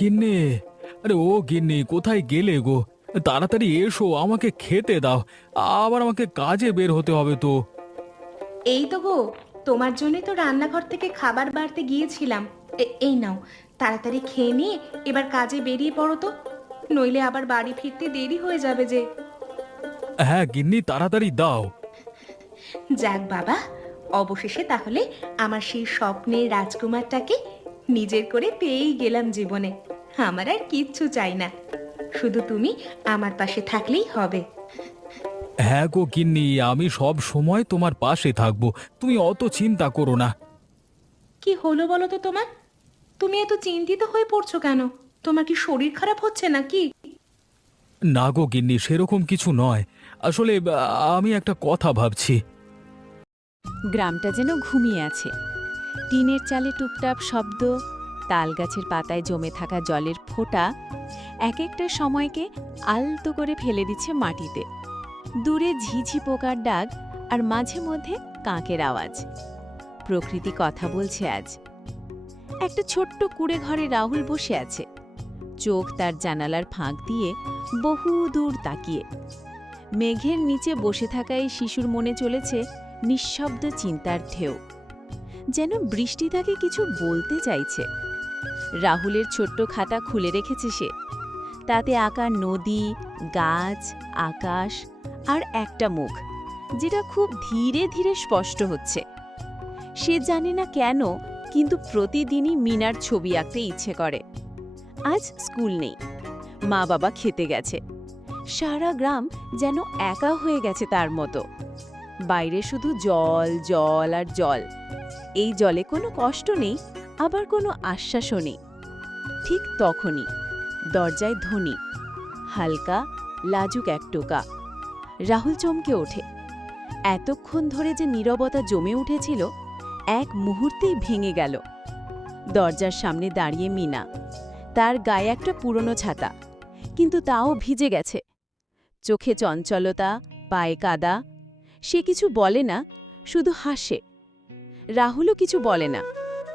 গিন্নি আরে ও গিন্নি কোথায় গেলে গো? তাড়াতাড়ি এসো আমাকে খেতে দাও। আবার আমাকে কাজে বের হতে হবে তো। এই তো গো তোমার জন্য তো রান্নাঘর থেকে খাবার বাড়তে গিয়েছিলাম। এ- এই নাও তাড়াতাড়ি খেয়ে নিয়ে এবার কাজে বেরিয়ে পড়ো তো। নইলে আবার বাড়ি ফিরতে দেরি হয়ে যাবে যে। হ্যাঁ গিন্নি তাড়াতাড়ি দাও। যাক বাবা অবশেষে তাহলে আমার সেই স্বপ্নের রাজকুমারটাকে নিজের করে পেয়েই গেলাম জীবনে। আমার আর কিচ্ছু চাই না। শুধু তুমি আমার পাশে থাকলেই হবে। হ্যাঁ গো গিন্নি আমি সব সময় তোমার পাশে থাকব। তুমি অত চিন্তা করো না। কি হলো বলো তো তোমার? তুমি এত চিন্তিত হয়ে পড়ছো কেন? তোমার কি শরীর খারাপ হচ্ছে নাকি? না গো গিন্নি সেরকম কিছু নয়। আসলে আ, আমি একটা কথা ভাবছি। গ্রামটা যেন ঘুমিয়ে আছে। টিনের চালে টুপটাপ শব্দ তাল গাছের পাতায় জমে থাকা জলের ফোঁটা এক একটা সময়কে আলতো করে ফেলে দিচ্ছে মাটিতে। দূরে ঝিঝি পোকার ডাক আর মাঝে মধ্যে কাকের আওয়াজ। প্রকৃতি কথা বলছে আজ। একটা ছোট্ট কুড়ে ঘরে রাহুল বসে আছে। চোখ তার জানালার ফাঁক দিয়ে বহু দূর তাকিয়ে। মেঘের নিচে বসে থাকা এই শিশুর মনে চলেছে নিঃশব্দ চিন্তার ঢেউ। যেন বৃষ্টি তাকে কিছু বলতে চাইছে। রাহুলের ছোট্ট খাতা খুলে রেখেছে সে। তাতে আঁকা নদী, গাছ, আকাশ আর একটা মুখ, যেটা খুব ধীরে ধীরে স্পষ্ট হচ্ছে। সে জানে না কেন, কিন্তু প্রতিদিনই মিনার ছবি আঁকতে ইচ্ছে করে। আজ স্কুল নেই। মা বাবা খেতে গেছে। সারা গ্রাম যেন একা হয়ে গেছে তার মতো। বাইরে শুধু জল জল আর জল। এই জলে কোনো কষ্ট নেই, আবার কোনো আশ্বাসও নেই। ঠিক তখনই দরজায় ধ্বনি, হালকা, লাজুক এক টোকা। রাহুল চমকে ওঠে। এতক্ষণ ধরে যে নীরবতা জমে উঠেছিল, এক মুহূর্তেই ভেঙে গেল। দরজার সামনে দাঁড়িয়ে মিনা, তার গায়ে একটা পুরনো ছাতা, কিন্তু তাও ভিজে গেছে। চোখে চঞ্চলতা, পায়ে কাদা, সে কিছু বলে না, শুধু হাসে। রাহুলও কিছু বলে না।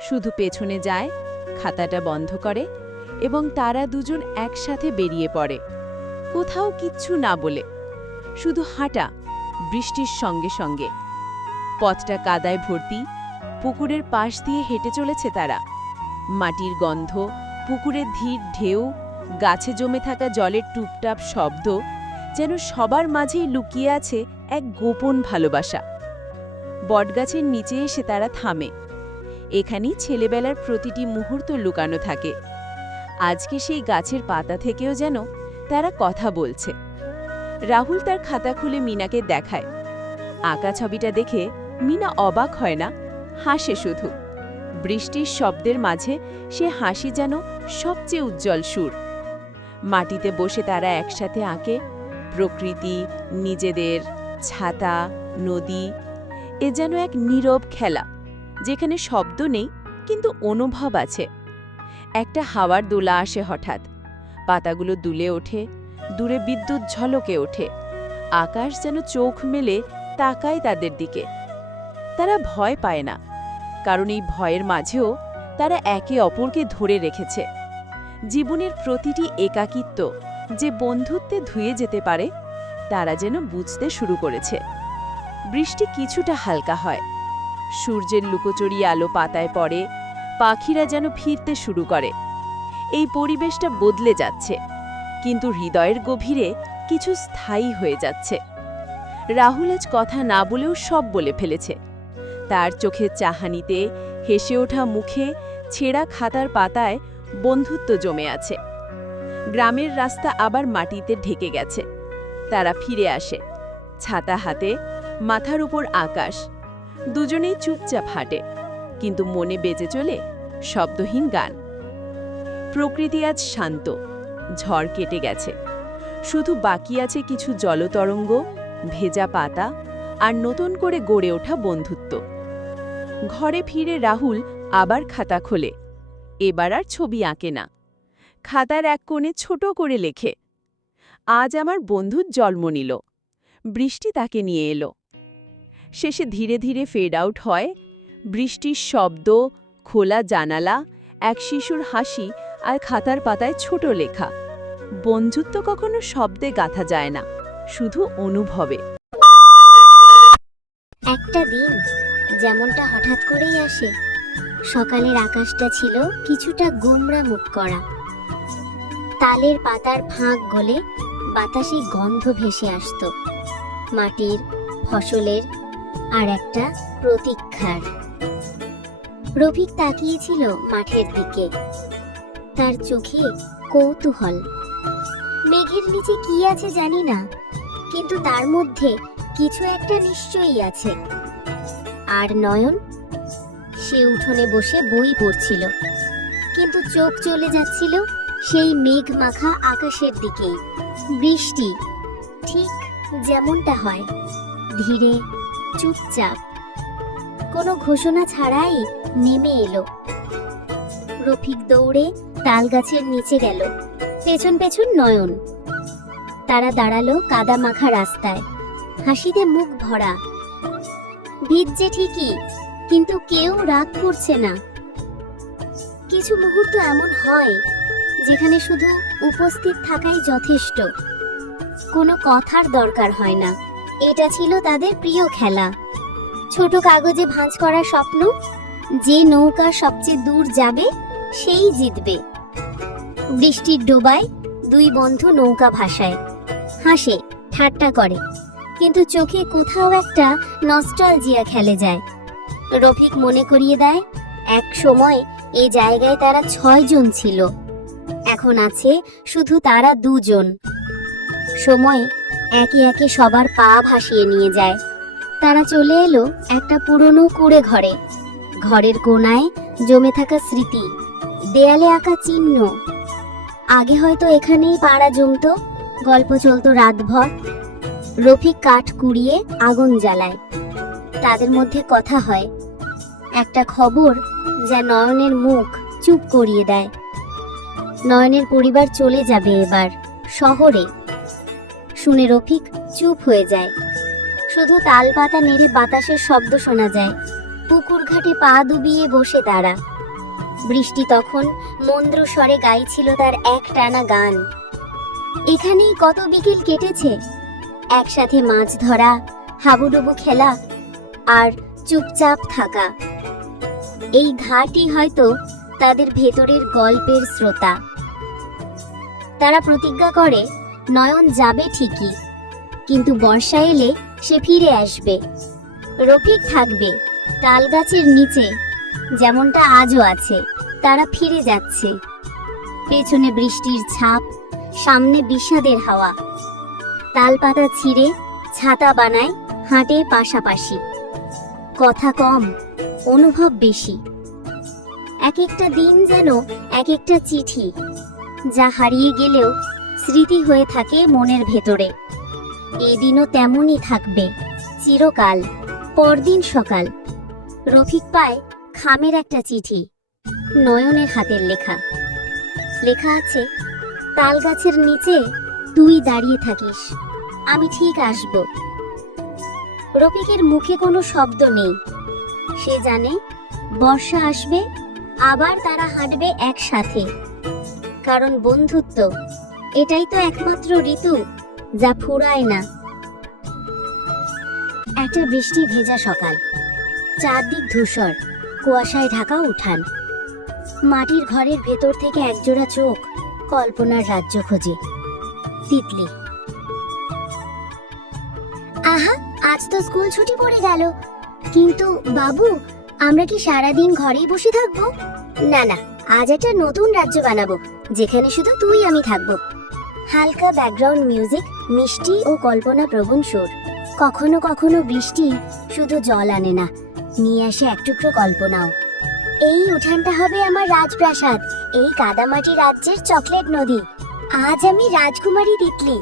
শুধু পেছনে যায়, খাতাটা বন্ধ করে এবং তারা দুজন একসাথে বেরিয়ে পড়ে। কোথাও কিচ্ছু না বলে, শুধু হাঁটা বৃষ্টির সঙ্গে সঙ্গে। পথটা কাদায় ভর্তি, পুকুরের পাশ দিয়ে হেঁটে চলেছে তারা। মাটির গন্ধ, পুকুরের ধীর ঢেউ, গাছে জমে থাকা জলের টুপটাপ শব্দ যেন সবার মাঝেই লুকিয়ে আছে এক গোপন ভালোবাসা। বটগাছের নিচে এসে তারা থামে। এখানেই ছেলেবেলার প্রতিটি মুহূর্ত লুকানো থাকে। আজকে সেই গাছের পাতা থেকেও যেন তারা কথা বলছে। রাহুল তার খাতা খুলে মিনাকে দেখায়। আঁকা ছবিটা দেখে মিনা অবাক হয় না, হাসে শুধু। বৃষ্টির শব্দের মাঝে সে হাসি যেন সবচেয়ে উজ্জ্বল সুর। মাটিতে বসে তারা একসাথে আঁকে প্রকৃতি, নিজেদের ছাতা, নদী এ যেন এক নীরব খেলা, যেখানে শব্দ নেই, কিন্তু অনুভব আছে। একটা হাওয়ার দোলা আসে হঠাৎ। পাতাগুলো দুলে ওঠে, দূরে বিদ্যুৎ ঝলকে ওঠে। আকাশ যেন চোখ মেলে তাকায় তাদের দিকে। তারা ভয় পায় না, কারণ এই ভয়ের মাঝেও তারা একে অপরকে ধরে রেখেছে। জীবনের প্রতিটি একাকিত্ব যে বন্ধুত্বে ধুয়ে যেতে পারে, তারা যেন বুঝতে শুরু করেছে। বৃষ্টি কিছুটা হালকা হয়। সূর্যের লুকোচুরি আলো পাতায় পড়ে, পাখিরা যেন ফিরতে শুরু করে। এই পরিবেশটা বদলে যাচ্ছে, কিন্তু হৃদয়ের গভীরে কিছু স্থায়ী হয়ে যাচ্ছে। রাহুল আজ কথা না বলেও সব বলে ফেলেছে। তার চোখের চাহানিতে হেসে ওঠা মুখে ছেঁড়া খাতার পাতায় বন্ধুত্ব জমে আছে। গ্রামের রাস্তা আবার মাটিতে ঢেকে গেছে। তারা ফিরে আসে। ছাতা হাতে মাথার উপর আকাশ। দুজনেই চুপচাপ হাঁটে, কিন্তু মনে বেজে চলে শব্দহীন গান। প্রকৃতি আজ শান্ত, ঝড় কেটে গেছে। শুধু বাকি আছে কিছু জলতরঙ্গ, ভেজা পাতা আর নতুন করে গড়ে ওঠা বন্ধুত্ব। ঘরে ফিরে রাহুল আবার খাতা খোলে, এবার আর ছবি আঁকে না। খাতার এক কোণে ছোট করে লেখে, আজ আমার বন্ধুর জন্ম নিল। বৃষ্টি তাকে নিয়ে এলো। শেষে ধীরে ধীরে ফেড আউট হয়। বৃষ্টির শব্দ, খোলা জানালা, এক শিশুর হাসি আর খাতার পাতায় ছোট লেখা। বন্ধুত্ব কখনো শব্দে গাথা যায় না, শুধু অনুভবে। একটা দিন যেমনটা হঠাৎ করেই আসে, সকালের আকাশটা ছিল কিছুটা গোমরা মুখ করা। তালের পাতার ফাঁক গলে বাতাসে গন্ধ ভেসে আসতো। মাটির, ফসলের আর একটা প্রতীক্ষার। রফিক তাকিয়েছিল মাঠের দিকে। তার চোখে কৌতূহল। মেঘের নিচে কি আছে জানি না, কিন্তু তার মধ্যে কিছু একটা নিশ্চয়ই আছে। আর নয়ন? সে উঠোনে বসে বই পড়ছিল, কিন্তু চোখ চলে যাচ্ছিল সেই মেঘ মাখা আকাশের দিকেই। বৃষ্টি ঠিক যেমনটা হয়, ধীরে চুপচাপ। কোনো ঘোষণা ছাড়াই নেমে এলো। রফিক দৌড়ে তাল গাছের নিচে গেল, পেছন পেছন নয়ন। তারা দাঁড়াল কাদা মাখা রাস্তায়, হাসিতে মুখ ভরা। ভিজছে ঠিকই, কিন্তু কেউ রাগ করছে না। কিছু মুহূর্ত এমন হয়, যেখানে শুধু উপস্থিত থাকাই যথেষ্ট। কোনো কথার দরকার হয় না। এটা ছিল তাদের প্রিয় খেলা। ছোট কাগজে ভাঁজ করা স্বপ্ন, যে নৌকা সবচেয়ে দূর যাবে, সেই জিতবে। বৃষ্টির ডোবায় দুই বন্ধু নৌকা ভাসায়। হাসে, ঠাট্টা করে। কিন্তু চোখে কোথাও একটা নস্টালজিয়া খেলে যায়। রফিক মনে করিয়ে দেয়, এক সময় এই জায়গায় তারা ছয়জন ছিল। এখন আছে শুধু তারা দুজন। সময় একে একে সবার পা ভাসিয়ে নিয়ে যায়। তারা চলে এলো একটা পুরনো কুড়ে ঘরে। ঘরের কোনায় জমে থাকা স্মৃতি, দেয়ালে আঁকা চিহ্ন। আগে হয়তো এখানেই পাড়া জমতো, গল্প চলতো রাতভর। রফিক কাঠ কুড়িয়ে আগুন জ্বালায়। তাদের মধ্যে কথা হয়। একটা খবর যা নয়নের মুখ চুপ করিয়ে দেয়। নয়নের পরিবার চলে যাবে এবার, শহরে। শুনে রফিক চুপ হয়ে যায়। শুধু তাল পাতা নেড়ে বাতাসের শব্দ শোনা যায়। পুকুর ঘাটে পা ডুবিয়ে বসে তারা। বৃষ্টি তখন মন্দ্র স্বরে গাইছিল তার এক টানা গান। এখানেই কত বিকেল কেটেছে? একসাথে মাছ ধরা, হাবুডুবু খেলা আর চুপচাপ থাকা। এই ঘাটই হয়তো তাদের ভেতরের গল্পের শ্রোতা তারা প্রতিজ্ঞা করে নয়ন যাবে ঠিকই, কিন্তু বর্ষা এলে সে ফিরে আসবে। রফিক থাকবে তাল গাছের নিচে, যেমনটা আজও আছে, তারা ফিরে যাচ্ছে। পেছনে বৃষ্টির ছাপ, সামনে বিষাদের হাওয়া। তাল পাতা ছিঁড়ে ছাতা বানায় হাঁটে পাশাপাশি। কথা কম, অনুভব বেশি। এক একটা দিন যেন এক একটা চিঠি, যা হারিয়ে গেলেও স্মৃতি হয়ে থাকে মনের ভেতরে। এই দিনও তেমনই থাকবে, চিরকাল, পরদিন সকাল। রফিক পায় খামের একটা চিঠি, নয়নের হাতের লেখা। লেখা আছে তাল গাছের নিচে তুই দাঁড়িয়ে থাকিস, আমি ঠিক আসব। রফিকের মুখে কোনো শব্দ নেই। সে জানে, বর্ষা আসবে, আবার তারা হাঁটবে একসাথে। কারণ বন্ধুত্ব এটাই তো একমাত্র ঋতু, যা ফুরায় না। একটা বৃষ্টি ভেজা সকাল। চারদিক ধূসর, কুয়াশায় ঢাকা উঠান। মাটির ঘরের ভেতর থেকে একজোড়া চোখ, কল্পনার রাজ্য খোঁজে। তিতলি। আহা, আজ তো স্কুল ছুটি পড়ে গেল। কিন্তু, বাবু, আমরা কি সারাদিন ঘরেই বসে থাকব? না না, আজ একটা নতুন রাজ্য বানাবো, যেখানে শুধু তুই আমি থাকব। হালকা ব্যাকগ্রাউন্ড মিউজিক মিষ্টি ও কল্পনা প্রবণ সুর। কখনো কখনো বৃষ্টি শুধু জল আনে না, নিয়ে আসে এক টুকরো কল্পনাও। এই উঠানটা হবে আমার রাজপ্রাসাদ, এই কাদামাটি রাজ্যের চকলেট নদী। আজ আমি রাজকুমারী তিতলি,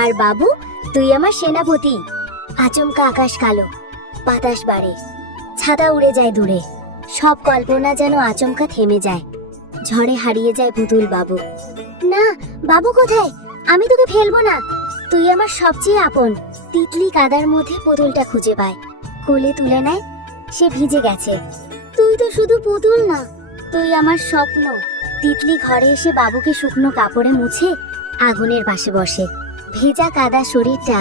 আর বাবু, তুই আমার সেনাপতি। আচমকা আকাশ কালো, বাতাস বাড়ে, ছাতা উড়ে যায় দূরে। সব কল্পনা যেন আচমকা থেমে যায়। ঝড়ে হারিয়ে যায় পুতুল বাবু। না, বাবু কোথায়? আমি তোকে ফেলব না। তুই আমার সবচেয়ে আপন। তিতলি কাদার মধ্যে পুতুলটা খুঁজে পায়। কোলে তুলে নেয়, সে ভিজে গেছে। তুই তো শুধু পুতুল না, তুই আমার স্বপ্ন। তিতলি ঘরে এসে বাবুকে শুকনো কাপড়ে মুছে আগুনের পাশে বসে। ভেজা কাদা শরীরটা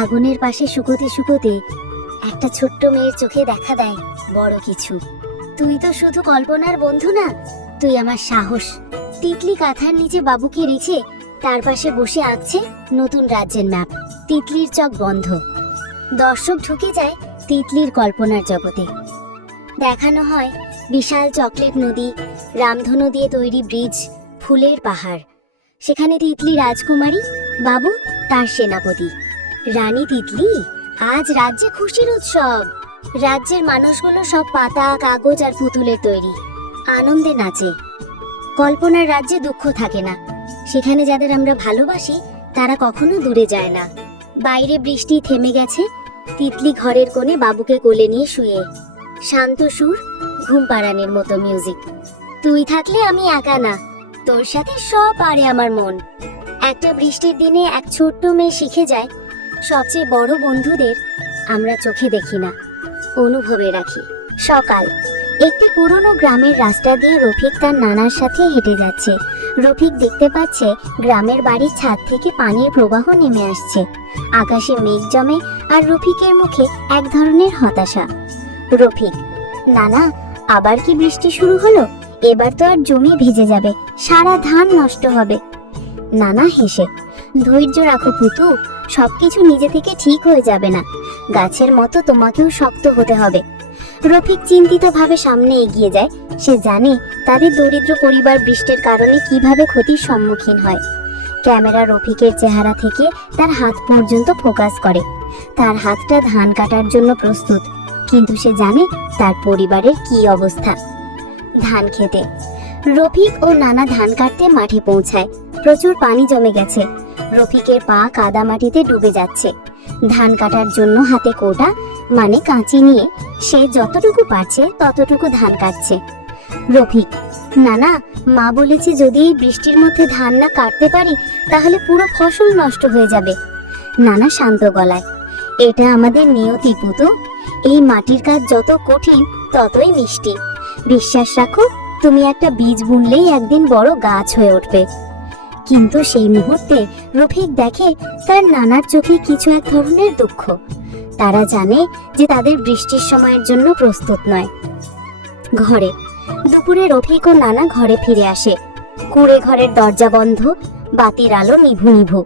আগুনের পাশে শুকোতে শুকোতে একটা ছোট্ট মেয়ের চোখে দেখা দেয় বড় কিছু। তুই তো শুধু কল্পনার বন্ধু না, তুই আমার সাহস। তিতলি কাঁথার নিচে বাবুকে রেখে তার পাশে বসে আঁকছে নতুন রাজ্যের ম্যাপ। তিতলির চোখ বন্ধ। দর্শক ঢুকে যায় তিতলির কল্পনার জগতে। দেখানো হয় বিশাল চকলেট নদী, রামধনু দিয়ে তৈরি ব্রিজ, ফুলের পাহাড়। সেখানে তিতলি রাজকুমারী, বাবু, তার সেনাপতি। রানী তিতলি, আজ রাজ্যে খুশির উৎসব। রাজ্যের মানুষগুলো সব পাতা, কাগজ আর পুতুলের তৈরি। আনন্দে নাচে। কল্পনার রাজ্যে দুঃখ থাকে না। সেখানে যাদের আমরা ভালোবাসি, তারা কখনো দূরে যায় না। বাইরে বৃষ্টি থেমে গেছে, তিতলি ঘরের কোণে বাবুকে কোলে নিয়ে শুয়ে। শান্ত সুর, ঘুম পাড়ানোর মতো মিউজিক তুই থাকলে আমি একা না, তোর সাথে সব পারে আমার মন। একটা বৃষ্টির দিনে এক ছোট্ট মেয়ে শিখে যায়, সবচেয়ে বড় বন্ধুদের আমরা চোখে দেখি না, অনুভবে রাখি। সকাল, একটি পুরনো গ্রামের রাস্তা দিয়ে রফিক তার নানার সাথে হেঁটে যাচ্ছে। রফিক দেখতে পাচ্ছে গ্রামের বাড়ির ছাদ থেকে পানির প্রবাহ নেমে আসছে। আকাশে মেঘ জমে আর রফিকের মুখে এক ধরনের হতাশা। রফিক, নানা, আবার কি বৃষ্টি শুরু হলো? এবার তো আর জমি ভিজে যাবে, সারা ধান নষ্ট হবে। নানা হেসে, ধৈর্য রাখো পুতু, সবকিছু নিজে থেকে ঠিক হয়ে যাবে না। গাছের মতো তোমাকেও শক্ত হতে হবে। রফিক চিন্তিতভাবে সামনে এগিয়ে যায়। সে জানে তাদের দরিদ্র পরিবার বৃষ্টির কারণে কীভাবে ক্ষতির সম্মুখীন হয়। ক্যামেরা রফিকের চেহারা থেকে তার হাত পর্যন্ত ফোকাস করে। তার হাতটা ধান কাটার জন্য প্রস্তুত, কিন্তু সে জানে তার পরিবারের কি অবস্থা। ধান খেতে, রফিক ও নানা ধান কাটতে মাঠে পৌঁছায়। প্রচুর পানি জমে গেছে। রফিকের পা কাদা মাটিতে ডুবে যাচ্ছে। ধান কাটার জন্য হাতে কোটা মানে কাঁচি নিয়ে সে যতটুকু পারছে ততটুকু ধান কাটছে। রফিক নানা মা বলেছে যদি এই বৃষ্টির মধ্যে ধান না কাটতে পারি, তাহলে পুরো ফসল নষ্ট হয়ে যাবে। নানা শান্ত গলায়, এটা আমাদের নিয়তি পুতু। এই মাটির কাজ যত কঠিন, ততই মিষ্টি। বিশ্বাস রাখো, তুমি একটা বীজ বুনলেই একদিন বড় গাছ হয়ে উঠবে। কিন্তু সেই মুহূর্তে রফিক দেখে তার নানার চোখে কিছু এক ধরনের দুঃখ। তারা জানে যে তাদের বৃষ্টির সময়ের জন্য প্রস্তুত নয়। ঘরে দুপুরে রফিক ও নানা ঘরে ফিরে আসে। কুড়ে ঘরের দরজা বন্ধ, বাতির আলো নিভু নিভু।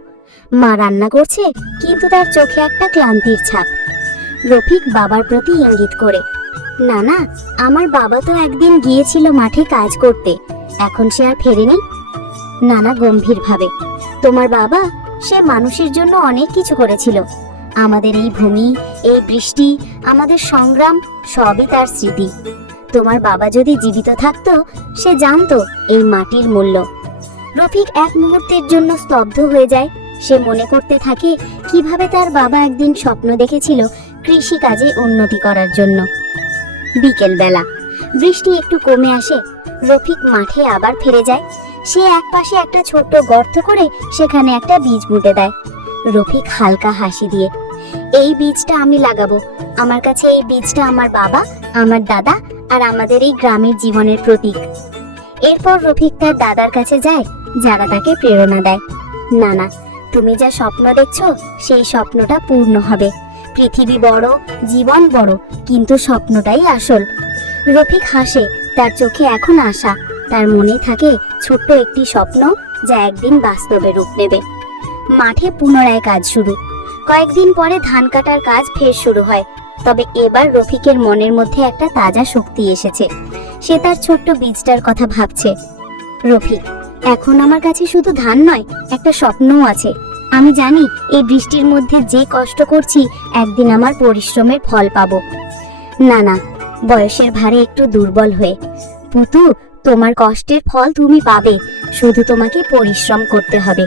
মা রান্না করছে, কিন্তু তার চোখে একটা ক্লান্তির ছাপ। রফিক বাবার প্রতি ইঙ্গিত করে, নানা, আমার বাবা তো একদিন গিয়েছিল মাঠে কাজ করতে, এখন সে আর ফেরেনি? নানা গম্ভীরভাবে, তোমার বাবা, সে মানুষের জন্য অনেক কিছু করেছিল। আমাদের এই ভূমি, এই বৃষ্টি, আমাদের সংগ্রাম, সবই তার স্মৃতি। তোমার বাবা যদি জীবিত থাকতো, সে জানতো এই মাটির মূল্য। রফিক এক মুহূর্তের জন্য স্তব্ধ হয়ে যায়। সে মনে করতে থাকে, কীভাবে তার বাবা একদিন স্বপ্ন দেখেছিল কৃষি কাজে উন্নতি করার জন্য। বিকেল বেলা বৃষ্টি একটু কমে আসে, রফিক মাঠে আবার ফিরে যায়। সে এক পাশে একটা ছোট্ট গর্ত করে সেখানে একটা বীজ বুটে দেয়। রফিক হালকা হাসি দিয়ে এই বীজটা আমি লাগাবো। আমার কাছে এই বীজটা আমার বাবা, আমার দাদা আর আমাদের এই গ্রামের জীবনের প্রতীক। এরপর রফিক তার দাদার কাছে যায়, যারা তাকে প্রেরণা দেয়। না না তুমি যা স্বপ্ন দেখছ, সেই স্বপ্নটা পূর্ণ হবে। পৃথিবী বড়, জীবন বড়, কিন্তু স্বপ্নটাই আসল। রফিক হাসে, তার চোখে এখন আশা। তার মনে থাকে, ছোট্ট একটি স্বপ্ন, যা একদিন বাস্তবে রূপ নেবে। মাঠে পুনরায় কাজ শুরু। কয়েকদিন পরে ধান কাটার কাজ ফের শুরু হয়। তবে এবার রফিকের মনের মধ্যে একটা তাজা শক্তি এসেছে। সে তার ছোট্ট বীজটার কথা ভাবছে। রফিক, এখন আমার কাছে শুধু ধান নয়, একটা স্বপ্নও আছে। আমি জানি এই বৃষ্টির মধ্যে যে কষ্ট করছি, একদিন আমার পরিশ্রমের ফল পাব। না না, বয়সের ভারে একটু দুর্বল হয়ে। পুতু, তোমার কষ্টের ফল তুমি পাবে। শুধু তোমাকে পরিশ্রম করতে হবে।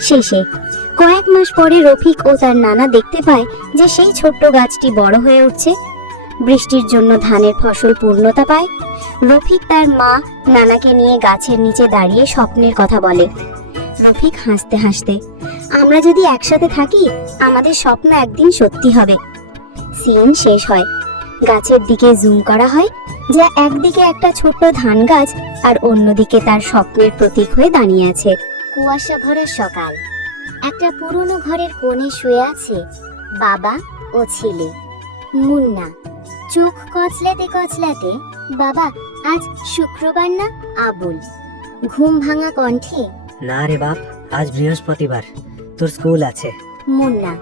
শেষে কয়েক মাস পরে রফিক ও তার নানা দেখতে পায় যে সেই ছোট্ট গাছটি বড় হয়ে উঠছে। বৃষ্টির জন্য ধানের ফসল পূর্ণতা পায়। রফিক তার মা নানাকে নিয়ে গাছের নিচে দাঁড়িয়ে স্বপ্নের কথা বলে। রফিক হাসতে হাসতে, আমরা যদি একসাথে থাকি, আমাদের স্বপ্ন একদিন সত্যি হবে। সিন শেষ হয়। গাছের দিকে জুম করা হয় যা একদিকে একটা ছোট্ট ধান গাছ আর অন্যদিকে তার স্বপ্নের প্রতীক হয়ে দাঁড়িয়ে আছে। কুয়াশা ভরা সকাল। একটা পুরনো ঘরের কোণে শুয়ে আছে বাবা ও ছেলে। মুন্না চোখ কচলাতে কচলাতে বাবা আজ শুক্রবার না আবুল? ঘুম ভাঙা কণ্ঠে? না রে বাপ আজ বৃহস্পতিবার তোর স্কুল আছে। মুন্না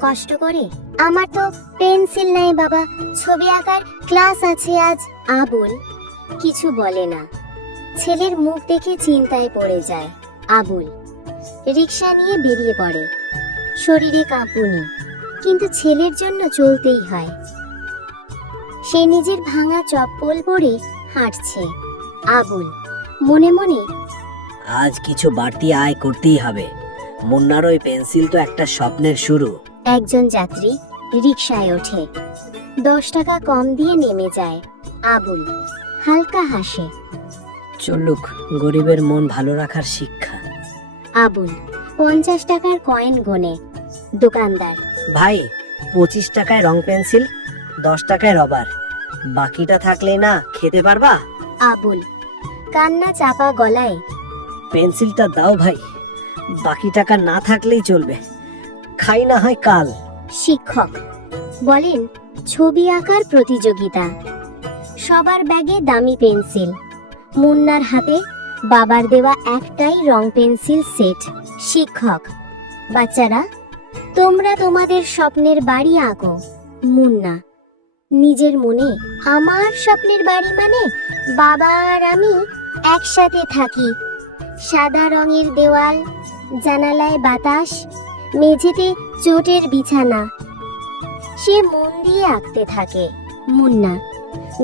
কষ্ট করে? আমার তো পেন্সিল নাই বাবা ছবি আঁকার ক্লাস আছে আজ আবুল। কিছু বলে না। ছেলের মুখ দেখে চিন্তায় পড়ে যায় আবুল। রিক্সা নিয়ে বেরিয়ে পড়ে। শরীরে কাঁপুনি কিন্তু ছেলের জন্য চলতেই হয়। সে নিজের ভাঙা চপ্পল পরে হাঁটছে আবুল মনে মনে। আজ কিছু বাড়তি আয় করতেই হবে। মুন্নার ওই পেন্সিল তো একটা স্বপ্নের শুরু। একজন যাত্রী রিকশায় ওঠে। দশ টাকা কম দিয়ে নেমে যায় আবুল হালকা হাসে। চলুক গরিবের মন ভালো রাখার শিক্ষা। আবুল পঞ্চাশ টাকার কয়েন গোনে। দোকানদার ভাই পঁচিশ টাকায় রং পেন্সিল দশ টাকায় রবার। বাকিটা থাকলে না খেতে পারবা? আবুল কান্না চাপা গলায়। পেন্সিলটা দাও ভাই বাকি টাকা না থাকলেই চলবে। খাই না হয় কাল। শিক্ষক বলেন ছবি আঁকার প্রতিযোগিতা। সবার ব্যাগে দামি পেন্সিল মুন্নার হাতে বাবার দেওয়া একটাই রং পেন্সিল সেট, শিক্ষক। বাচ্চারা, তোমরা তোমাদের স্বপ্নের বাড়ি আঁকো মুন্না। নিজের মনে, আমার স্বপ্নের বাড়ি মানে বাবা আর আমি একসাথে থাকি। সাদা রঙের দেওয়াল, জানালায় বাতাস, মেঝেতে চোটের বিছানা। সে মন দিয়ে আঁকতে থাকে, মুন্না।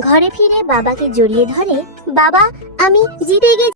ঘরে ফিরে বাবাকে জড়িয়ে ধরে, বাবা, আমি জিতে গেছি।